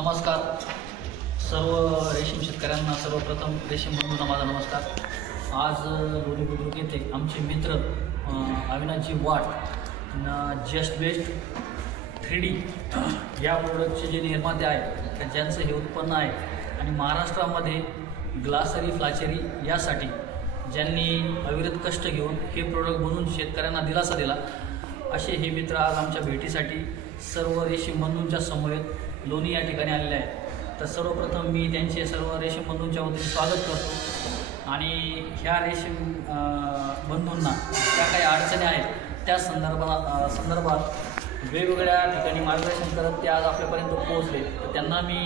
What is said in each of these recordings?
नमस्कार सर्व रेशीम शेतकऱ्यांना, सर्वप्रथम रेशीम बंधूंना माझा नमस्कार। आज लोणी बुद्रुक येथे आमचे मित्र अविनाशजी वाट जस्ट बेस्ट 3D या प्रोडक्टचे जे निर्माते आहेत, ज्यांचं हे उत्पन्न आहे आणि महाराष्ट्रामध्ये ग्लासरी फ्लाचेरी यासाठी ज्यांनी अविरत कष्ट घेऊन हे प्रोडक्ट बनवून शेतकऱ्यांना दिलासा दिला, असे हे मित्र आज आमच्या भेटीसाठी सर्व रेशीम बंधूंच्या समवेत लोणी या ठिकाणी आलेले आहेत। तर सर्वप्रथम मी त्यांचे सर्व रेशीम बंधूंच्या वतीने स्वागत करतो आणि ह्या रेशीम बंधूंना ज्या काही अडचणी आहेत त्या संदर्भात वेगवेगळ्या ठिकाणी मार्गदर्शन करत ते आज आपल्यापर्यंत पोहोचले। तर त्यांना मी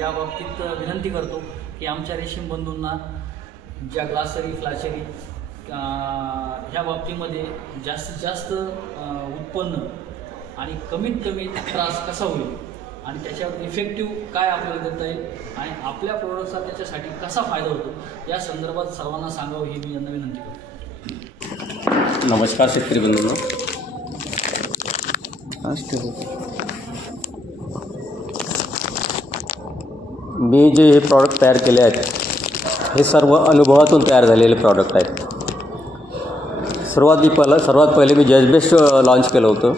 या बाबतीत विनंती करतो की आमच्या रेशीम बंधूंना ज्या ग्लासरी फ्लाचेरी ह्या बाबतीमध्ये जास्तीत जास्त उत्पन्न आणि कमीत कमी त्रास कसा होईल आणि त्याच्यावर इफेक्टिव्ह काय आपल्याला देता येईल आणि आपल्या प्रोडक्टचा त्याच्यासाठी कसा फायदा होतो या संदर्भात सर्वांना सांगावं ही मी यांना विनंती करतो। नमस्कार शेतकरी बंधूंनो, मी जे हे प्रॉडक्ट तयार केले आहेत हे सर्व अनुभवातून तयार झालेले प्रॉडक्ट आहेत। सर्वात पहिले मी जस्ट बेस्ट लॉन्च केलं होतं।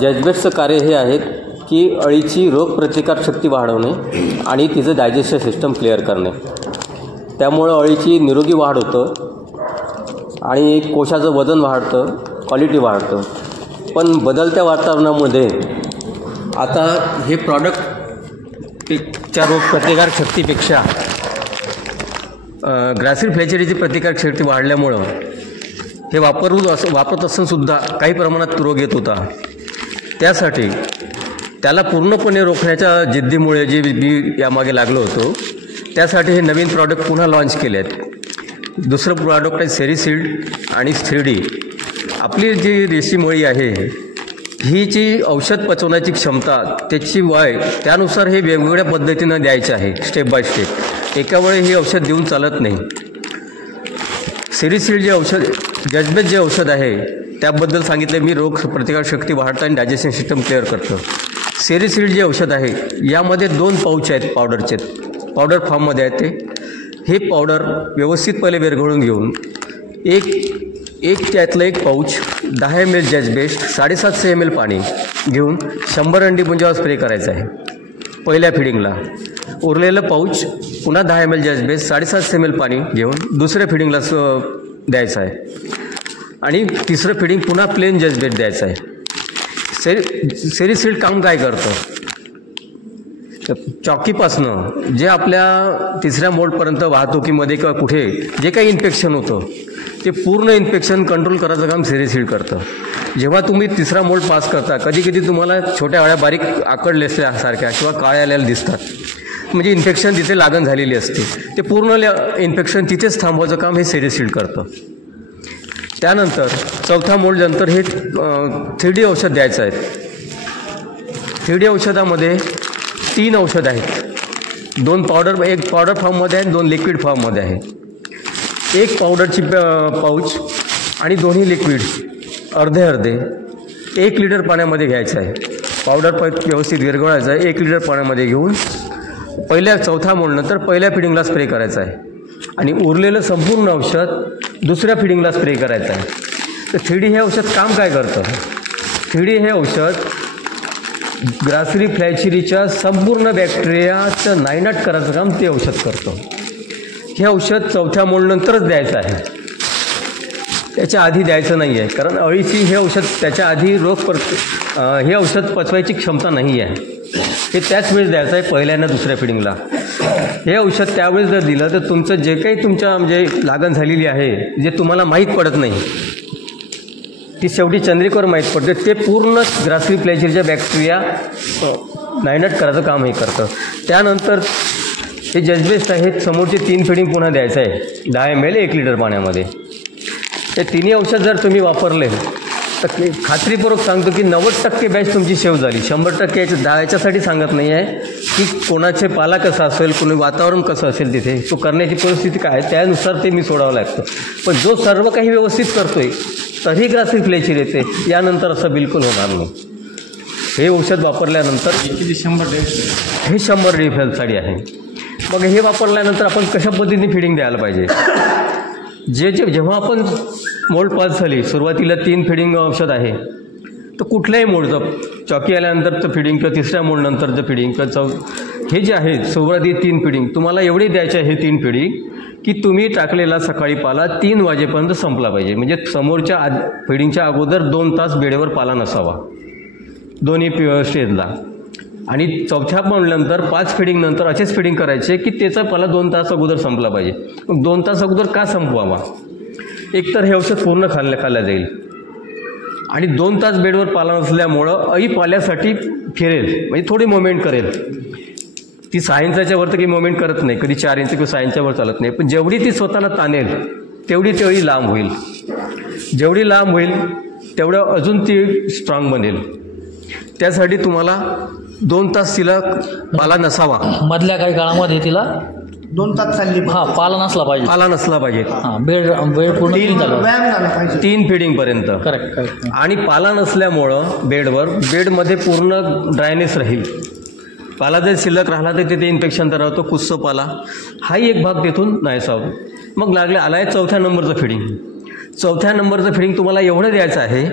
जस्ट बेस्टचं कार्य हे आहे की अळीची रोगप्रतिकारशक्ती वाढवणे आणि तिचं डायजेस्टिव सिस्टम क्लिअर करणे, त्यामुळं अळीची निरोगी वाढ होतं आणि कोशाचं वजन वाढतं, क्वालिटी वाढतं। पण बदलत्या वातावरणामध्ये आता हे प्रॉडक्टच्या रोगप्रतिकारशक्तीपेक्षा ग्रासिड फ्लॅचेरीची प्रतिकारशक्ती वाढल्यामुळं हे वापरत असूनसुद्धा काही प्रमाणात रोग येत होता। त्यासाठी त्याला पूर्णपणे रोखण्याच्या जिद्दीमुळे जे मी यामागे लागलो होतो, त्यासाठी हे नवीन प्रॉडक्ट पुन्हा लॉन्च केले आहेत। दुसरं प्रॉडक्ट आहे सेरीसील्ड आणि 3D। आपली जी रेशीम अळी आहे ही जी औषध पचवण्याची क्षमता, त्याची वय, त्यानुसार हे वेगवेगळ्या पद्धतीनं द्यायचे आहे, स्टेप बाय स्टेप। एका वेळी हे औषध देऊन चालत नाही। सेरीसील्ड जे औषध, जस्ट बेस्ट जे औषध आहे त्याबद्दल सांगितले मी, रोग प्रतिकारशक्ती वाढतं आणि डायजेशन सिस्टम क्लिअर करतं। सेरीसील्ड जे औषध आहे यामध्ये 2 पाऊच आहेत पावडरचे, पावडर फॉर्ममध्ये आहेत ते। हे पावडर व्यवस्थित पहिले विरघळून घेऊन त्यातलं एक pouch 10 ml just best 750 ml पाणी घेऊन 100 अंडी पुंजावर स्प्रे करायचं आहे पहिल्या फिडिंगला। उरलेलं पाऊच पुन्हा 10 ml जस्ट बेस्ट 750 ml पाणी घेऊन दुसऱ्या फिडिंगला द्यायचं आहे आणि तिसरं फिडिंग पुन्हा प्लेन जस्ट बेस्ट द्यायचं आहे। सेरीसील्ड काम काय करतं, चॉकीपासनं जे आपल्या तिसऱ्या मोल्डपर्यंत वाहतुकीमध्ये किंवा कुठे जे काही इन्फेक्शन होतं ते पूर्ण इन्फेक्शन कंट्रोल करायचं काम सेरीसील्ड करतं। जेव्हा तुम्ही तिसरा मोल्ड पास करता, कधी कधी तुम्हाला छोट्या अळ्या बारीक आकडले असल्यासारख्या किंवा काळ्या आलेल्या दिसतात, म्हणजे इन्फेक्शन तिथे लागण झालेली असते, ते पूर्ण इन्फेक्शन तिथेच थांबवायचं काम हे सेरीसील्ड करतं। त्यानंतर चौथा मोल्डनंतर हे 3D औषध द्यायचं आहे। 3D औषधामध्ये 3 औषध आहेत, 2 पावडर, एक पावडर फॉर्ममध्ये आहे, 2 लिक्विड फॉर्ममध्ये आहे। एक पावडरची पाऊच आणि दोन्ही लिक्विड अर्धे 1 लिटर पाण्यामध्ये घ्यायचं आहे। पावडर व्यवस्थित विरघळायचं आहे, 1 लिटर पाण्यामध्ये घेऊन चौथा मोल्डनंतर पहिल्या फिडिंगला स्प्रे करायचं आहे आणि उरलेलं संपूर्ण औषध दुसऱ्या फिडिंगला स्प्रे करायचं आहे। तर 3D हे औषध काम काय करतं, 3D हे औषध ग्रासिडी फ्लॅचेरीच्या संपूर्ण बॅक्टेरियाचं नायनाट करायचं काम ते औषध करतं। हे औषध चौथ्या मोल्डनंतरच द्यायचं आहे, त्याच्या आधी द्यायचं नाही आहे, कारण अळीची हे औषध त्याच्या आधी हे औषध पचवायची क्षमता नाही आहे, हे त्याच वेळेस द्यायचं आहे पहिल्यांदा दुसऱ्या फिडिंगला। हे औषध त्यावेळेस जर दिलं तर तुमचं जे काही तुमच्या म्हणजे लागण झालेली आहे, जे तुम्हाला माहीत पडत नाही, ती शेवटी चंद्रिकेवर माहीत पडते, ते पूर्ण ग्रासिडी फ्लॅचेरीच्या बॅक्टेरिया नायनाट करायचं काम हे करतं। त्यानंतर हे जस्ट बेस्ट आहे, समोरचे 3 फिडिंग पुन्हा द्यायचं आहे 10 ml 1 लिटर पाण्यामध्ये। हे तिन्ही औषध जर तुम्ही वापरले तर खात्रीपूर्वक सांगतो की 90% बॅच तुमची सेव्ह झाली। 100% याच्यासाठी सांगत नाही आहे की कोणाचे पाला कसा असेल, कोणी वातावरण कसं असेल, तिथे तो करण्याची परिस्थिती काय आहे त्यानुसार ते मी सोडावं लागतं। पण जो सर्व काही व्यवस्थित करतोय तरी ग्रासिडी फ्लॅचेरी येते, यानंतर असं बिलकुल होणार नाही। हे औषध वापरल्यानंतर किती 100 डेज हे 100 दिवसासाठी आहे. मग हे वापरल्यानंतर आपण कशा पद्धतीने फिडिंग द्यायला पाहिजे. जेव्हा आपण मोल्ड पास झाली, सुरुवातीला 3 फिडिंग औषध आहे, तर कुठल्याही मोल्डचं चॉकी आल्यानंतरचं फिडिंग किंवा तिसऱ्या मोल्डनंतरचं फिडिंग किंवा हे जे आहे सुरुवाती 3 फिडिंग तुम्हाला एवढे द्यायचे आहे. हे 3 फिडिंग की तुम्ही टाकलेला सकाळी पाला 3 वाजेपर्यंत संपला पाहिजे. म्हणजे समोरच्या फिडिंगच्या अगोदर 2 तास बेडवर पाला नसावा दोन्ही स्टेजला. आणि चौथ्या मोल्डनंतर 5 फिडिंग नंतर असेच फिडिंग करायचे की त्याचा पाला 2 तास अगोदर संपला पाहिजे. मग 2 तास अगोदर का संपवावा. एकतर हे औषध पूर्ण खाल्ल्या जाईल आणि 2 तास बेडवर पाला नसल्यामुळं अळी पाल्यासाठी फिरेल, म्हणजे थोडी मुवमेंट करेल. ती 6 इंचाच्या वर तर काही मुवमेंट करत नाही, कधी 4 इंच किंवा 6 इंचाच्या वर चालत नाही. पण जेवढी ती स्वतःला ताणेल तेवढी ती अळी लांब होईल. जेवढी लांब होईल तेवढं अजून ती स्ट्रॉंग बनेल. त्यासाठी तुम्हाला 2 तास तिला पाला नसावा. मधल्या काही काळामध्ये तिला 2 तास चालली पाला नसला पाहिजे. पाला नसला पाहिजे. बेड पूर्ण clean झालं. व्यायाम झाला पाहिजे 3 फिडिंगपर्यंत. करेक्ट. आणि आणि पाला नसल्यामुळं बेडमध्ये पूर्ण ड्रायनेस राहील. पाला जर शिल्लक राहिला तर तिथे इन्फेक्शन तर राहतो, कुस्स पाला हाही एक भाग तिथून नाहीसा होतो. मग आला आहे 4थ्या नंबरचं फिडिंग. 4थ्या नंबरचं फिडिंग तुम्हाला एवढं द्यायचं आहे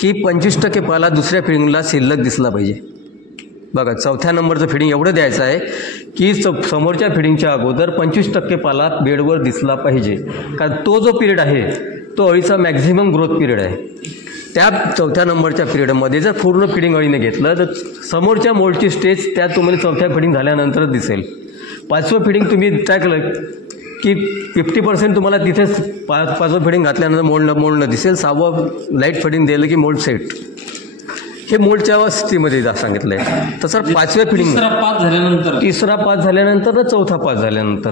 की 25% पाला दुसऱ्या फिडिंगला शिल्लक दिसला पाहिजे. बघा 4थ्या नंबरचं फिडिंग एवढं द्यायचं आहे की समोरच्या फिडिंगच्या अगोदर 25% पाला बेडवर दिसला पाहिजे. कारण तो जो पिरियड आहे तो अळीचा मॅक्झिमम ग्रोथ पिरियड आहे. त्या 4थ्या नंबरच्या पिरियडमध्ये जर पूर्ण फिडिंग अळीने घेतलं तर समोरच्या मोल्डची स्टेज त्या तुम्हाला 4थ्या फिडिंग झाल्यानंतरच दिसेल. 5वं फिडिंग तुम्ही टाकलं की 50% तुम्हाला तिथेच 5वं फिडिंग घातल्यानंतर मोल्डनं दिसेल. 6वं लाईट फिडिंग दिलं की मोल्ड सेट. हे मोल्डच्या स्थितीमध्ये सांगितलं आहे. तसं 5व्या फिडिंग तिसरा पास झाल्यानंतर ना 4था पास झाल्यानंतर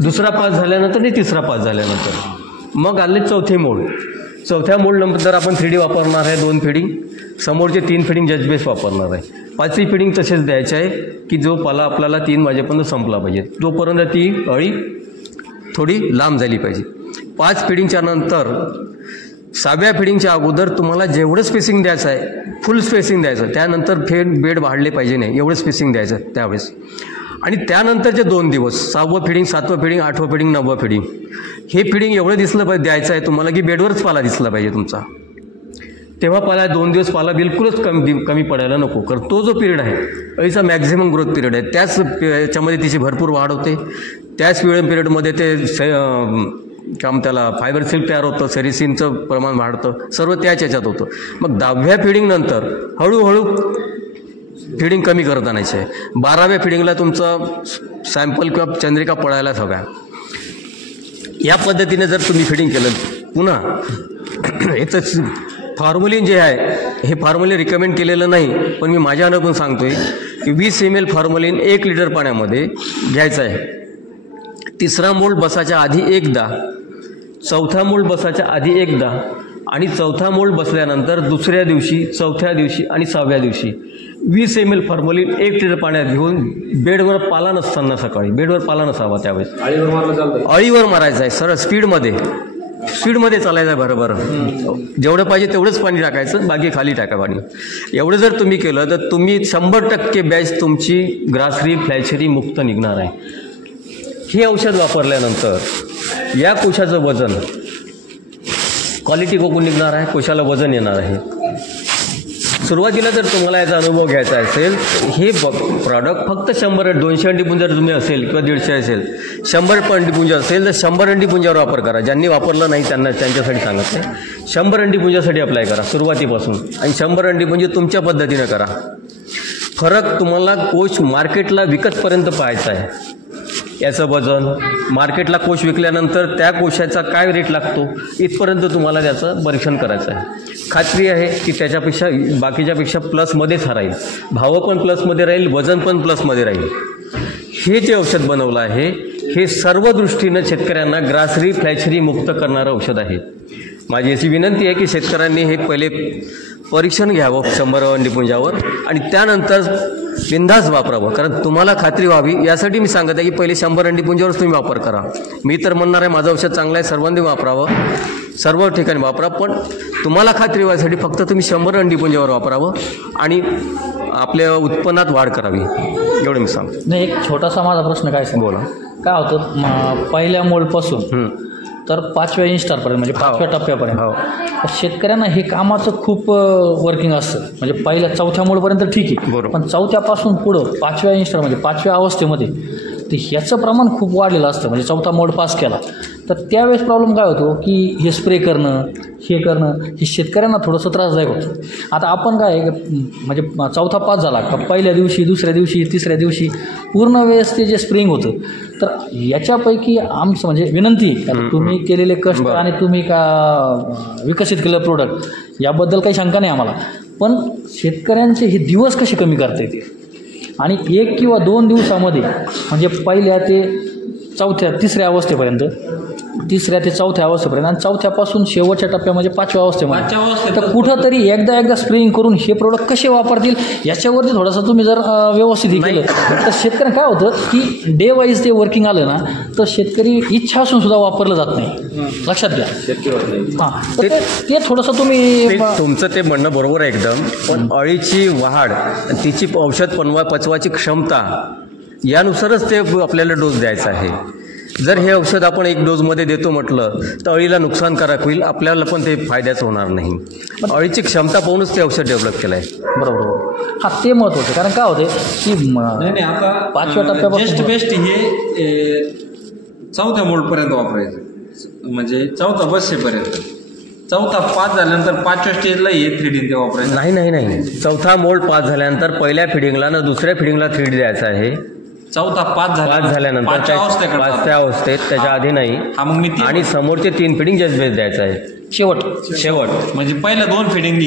दुसरा पास झाल्यानंतर आणि तिसरा पास झाल्यानंतर मग आले 4थे मोल्ड. 4थ्या मोल्ड नंतर आपण 3D वापरणार आहे 2 फिडिंग. समोरचे 3 फिडिंग जज बेस वापरणार आहे. 5वी फिडिंग तसेच द्यायचे आहे की जो पाला आपल्याला 3 वाजेपर्यंत संपला पाहिजे, तोपर्यंत ती अळी थोडी लांब झाली पाहिजे. 5 फिडिंगच्या नंतर 6व्या फिडिंगच्या अगोदर तुम्हाला जेवढं स्पेसिंग द्यायचं आहे फुल स्पेसिंग द्यायचं. त्यानंतर बेड वाढले पाहिजे नाही एवढं स्पेसिंग द्यायचं त्यावेळेस. आणि त्यानंतरचे 2 दिवस 6वं फिडिंग 7वं फिडिंग 8वं फिडिंग 9वं फिडिंग हे फिडिंग एवढं दिसलं पाहिजे द्यायचं आहे तुम्हाला की बेडवरच पाला दिसला पाहिजे तुमचा. तेव्हा पाला 2 दिवस पाला बिलकुलच कमी पडायला नको. कारण तो जो पिरियड आहे अळीचा मॅक्झिमम ग्रोथ पिरियड आहे. त्याच याच्यामध्ये तिची भरपूर वाढ होते. त्याच पिरियडमध्ये ते त्याला फायबर सिल्क तयार होतं, सेरिसिनचं प्रमाण वाढतं, सर्व त्याच याच्यात होतं. मग 10व्या फिडिंगनंतर हळूहळू फिडिंग कमी करत आणायची आहे. 12व्या फिडिंगला तुमचं सॅम्पल किंवा चंद्रिका पडायलाच हव्या. या पद्धतीने जर तुम्ही फिडिंग केलं पुन्हा याचं फॉर्म्युलिन जे आहे हे फॉर्म्युलिन रिकमेंड केलेलं नाही, पण मी माझ्या अनुभवून सांगतोय की 20 ml फॉर्म्युलिन 1 लिटर पाण्यामध्ये घ्यायचं आहे. 3रा मोल्ड बसाच्या आधी एकदा, 4था मोल्ड बसाच्या आधी एकदा आणि 4था मोल्ड बसल्यानंतर दुसऱ्या दिवशी, 4थ्या दिवशी आणि 6व्या दिवशी 20 ml फॉर्म्युलिन 1 लिटर पाण्यात घेऊन बेडवर पाला नसताना सकाळी बेडवर पाला नसावा त्यावेळेस अळीवर मारायचं आहे. सरळ स्पीडमध्ये चालायचं आहे. बरोबर जेवढं पाहिजे तेवढंच पाणी टाकायचं, बाकी खाली टाका पाणी. एवढं जर तुम्ही केलं तर तुम्ही 100% बॅच तुमची ग्रासरी फ्लॅचेरी मुक्त निघणार आहे. हे औषध वापरल्यानंतर या कोशाचं वजन क्वालिटी बघून निघणार आहे, कोशाला वजन येणार आहे. सुरुवातीला जर तुम्हाला याचा अनुभव घ्यायचा असेल हे प्रॉडक्ट फक्त 100 200 अंडीपुंज जर तुम्ही असेल किंवा 150 असेल, 100 अंडीपुंज असेल तर 100 अंडीपुंजावर वापर करा. ज्यांनी वापरलं नाही त्यांच्यासाठी सांगत आहे. 100 अंडीपुंजासाठी अप्लाय करा सुरुवातीपासून आणि 100 अंडीपुंज तुमच्या पद्धतीनं करा. फरक तुम्हाला कोश मार्केटला विकतपर्यंत पाहायचा आहे. याचं वजन मार्केटला कोश विकल्यानंतर त्या कोशाचा काय रेट लागतो इथपर्यंत तुम्हाला त्याचं परीक्षण करायचं आहे. खात्री आहे की त्याच्यापेक्षा बाकीच्यापेक्षा प्लसमध्येच राहील. भाव पण प्लसमध्ये राहील, वजन पण प्लसमध्ये राहील. हे जे औषध बनवलं आहे हे सर्व दृष्टीनं शेतकऱ्यांना ग्रासरी फ्लॅचरी मुक्त करणारं औषध आहे. माझी अशी विनंती आहे की शेतकऱ्यांनी हे पहिले परीक्षण घ्यावं 100 अंडीपुंजावर आणि त्यानंतर बिनधास्त वापरावं, कारण तुम्हाला खात्री व्हावी यासाठी मी सांगत आहे की पहिले 100 अंडीपुंजावरच तुम्ही वापर करा. मी तर म्हणणार आहे माझं औषध चांगलं आहे, सर्वांनी वापरावं, सर्व ठिकाणी वापरा, पण तुम्हाला खात्री व्हायसाठी फक्त तुम्ही 100 अंडीपुंजावर वापरावं आणि आपल्या उत्पन्नात वाढ करावी, एवढं मी सांगतो. नाही, एक छोटासा माझा प्रश्न काय सांग बोला. काय होतं पहिल्या मोडपासून तर 5व्या इन्स्टारपर्यंत म्हणजे 5व्या टप्प्यापर्यंत शेतकऱ्यांना हे कामाचं खूप वर्किंग असतं. म्हणजे पहिल्या 4थ्या मोडपर्यंत ठीक आहे, बरोबर. पण 4थ्यापासून पुढं 5व्या इन्स्टार म्हणजे 5व्या अवस्थेमध्ये तर ह्याचं प्रमाण खूप वाढलेलं असतं. म्हणजे 4था मोड पास केला तर त्यावेळेस प्रॉब्लेम काय होतो की हे स्प्रे करणं, हे करणं, हे शेतकऱ्यांना थोडंसं त्रासदायक होतं. आता आपण काय म्हणजे 4था पास झाला का पहिल्या दिवशी, दुसऱ्या दिवशी, तिसऱ्या दिवशी पूर्ण वेळेस ते जे स्प्रेइंग होतं, तर याच्यापैकी आमचं म्हणजे विनंती आहे, तुम्ही केलेले कष्ट आणि तुम्ही का विकसित केलेलं प्रोडक्ट याबद्दल काही शंका नाही आम्हाला, पण शेतकऱ्यांचे हे दिवस कसे कमी करता येतील आणि 1 किंवा 2 दिवसामध्ये म्हणजे पहिल्या ते 4थ्या 3ऱ्या अवस्थेपर्यंत, 3ऱ्या ते 4थ्या अवस्थेपर्यंत आणि 4थ्यापासून शेवटच्या टप्प्या म्हणजे 5व्या अवस्थेमध्ये तर कुठंतरी एकदा स्प्रेइंग करून हे प्रोडक्ट कसे वापरतील याच्यावरती थोडंसं तुम्ही जर व्यवस्थित केलं तर शेतकऱ्यांना काय होतं की डे वाईज ते वर्किंग आलं ना तर शेतकरी इच्छा असून सुद्धा वापरलं जात नाही, लक्षात घ्या. हां, ते थोडंसं तुम्ही तुमचं ते म्हणणं बरोबर आहे एकदम, पण अळीची वाढ, तिची औषध पचवाची क्षमता यानुसारच ते आपल्याला डोस द्यायचा आहे. जर हे औषध आपण 1 डोजमध्ये देतो म्हटलं तर अळीला नुकसानकारक होईल, आपल्याला पण ते फायद्याचं होणार नाही. अळीची क्षमता पाहूनच ते औषध डेव्हलप केलं आहे. बरोबर. हां, ते महत्त्वाचं, कारण काय होते की नाही आता 5व्या टप्प्यापासून बेस्ट हे 4थ्या मोडपर्यंत वापरायचं, म्हणजे 4था बसेपर्यंत. 4था पास झाल्यानंतर 5व्या स्टेजला हे 3D ते वापरायचं. नाही 4था मोल्ड पास झाल्यानंतर पहिल्या फिडिंगला ना दुसऱ्या फिडिंगला 3D द्यायचा आहे. 4था पास झाल्यानंतर 5व्या अवस्थेत, त्याच्या आधी नाही. आणि समोरचे 3 फिडिंग जजबेस द्यायचा आहे. शेवट म्हणजे पहिल्या 2 फिडिंग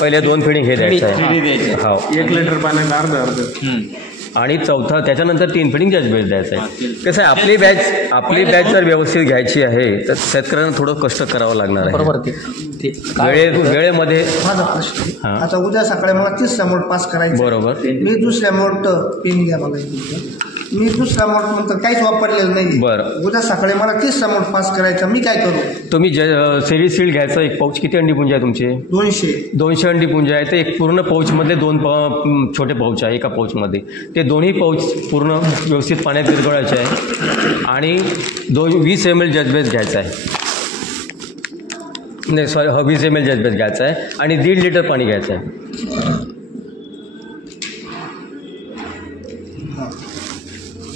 पहिले 2 फिडिंग हे द्यायचं आहे. 3D द्यायचे. हो, 1 लिटर पाण्यात अर्ध. आणि 4था त्याच्यानंतर 3 फिडिंग जजबेस द्यायचं आहे. कसं आहे, आपली बॅच जर व्यवस्थित घ्यायची आहे तर शेतकऱ्यांना थोडं कष्ट करावं लागणार आहे. बरोबर. वेळेमध्ये माझा प्रश्न आता उद्या सकाळी मला 3रा मोड पास करायचा, बरोबर. मी 2ऱ्या मोड पिन द्या मला, मी 2रा मोड नंतर काहीच वापरलेलं नाही. बरं. उद्या सकाळी मला 3रा मोड पास करायचा, मी काय करू? तुम्ही सेरिसीड घ्यायचं 1 पाऊच. किती अंडीपुंज आहे तुमचे? 200 अंडीपुंज आहे. ते एक पूर्ण पाऊचमध्ये 2 छोटे पाऊच आहे एका पाऊचमध्ये. ते दोन्ही पाऊच पूर्ण व्यवस्थित पाण्यात विरघळायचे आहे आणि 20 ml जजबेस घ्यायचा आहे. नाही 20 ml जजबेस घ्यायचा आहे आणि 1.5 लिटर पाणी घ्यायचं आहे.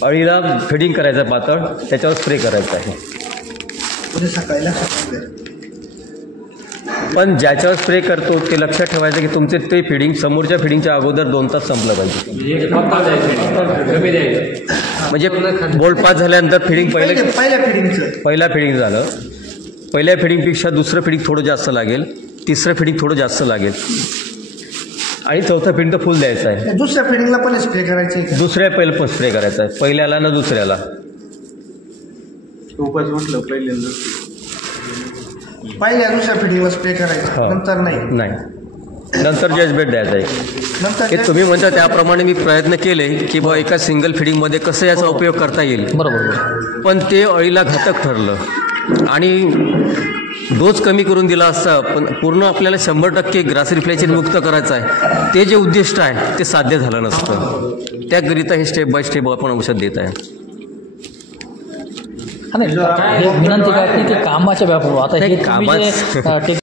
अळीला फिडिंग करायचं पातळ, त्याच्यावर स्प्रे करायचा आहे. उद्या सकाळीला द्या. पण ज्याच्यावर स्प्रे करतो ते लक्षात ठेवायचं की तुमचे ते फिडिंग समोरच्या फिडिंगच्या अगोदर 2 तास संपलं पाहिजे. म्हणजे बोल्ड पास झाल्यानंतर फिडिंग पहिल्या फिडिंग झालं, पहिल्या फिडिंगपेक्षा दुसरं फिडिंग थोडं जास्त लागेल, तिसरं फिडिंग थोडं जास्त लागेल आणि 4था फिडिंग तर फुल द्यायचं आहे. 2ऱ्या फिडिंगला पण स्प्रे करायचं आहे. दुसऱ्या पहिलं पण स्प्रे करायचा आहे, पहिल्याला ना दुसऱ्याला. पहिल्या 2ऱ्या फिडिंगला स्प्रे करायचं, नंतर नाही. नंतर जजमेंट द्यायचं आहे. नंतर हे तुम्ही म्हणता त्याप्रमाणे मी प्रयत्न केले की बा एका सिंगल फिडिंगमध्ये कसं याचा उपयोग करता येईल. बरोबर. पण ते अळीला घातक ठरलं आणि डोस कमी करून दिला असता, पण पूर्ण आपल्याला 100% ग्रास रिफ्लेक्शन मुक्त करायचं आहे, ते जे उद्दिष्ट आहे ते साध्य झालं नसतं. त्याकरिता हे स्टेप बाय स्टेप आपण औषध देत आहे. विनंती काय की ते कामाच्या व्यापार आता हे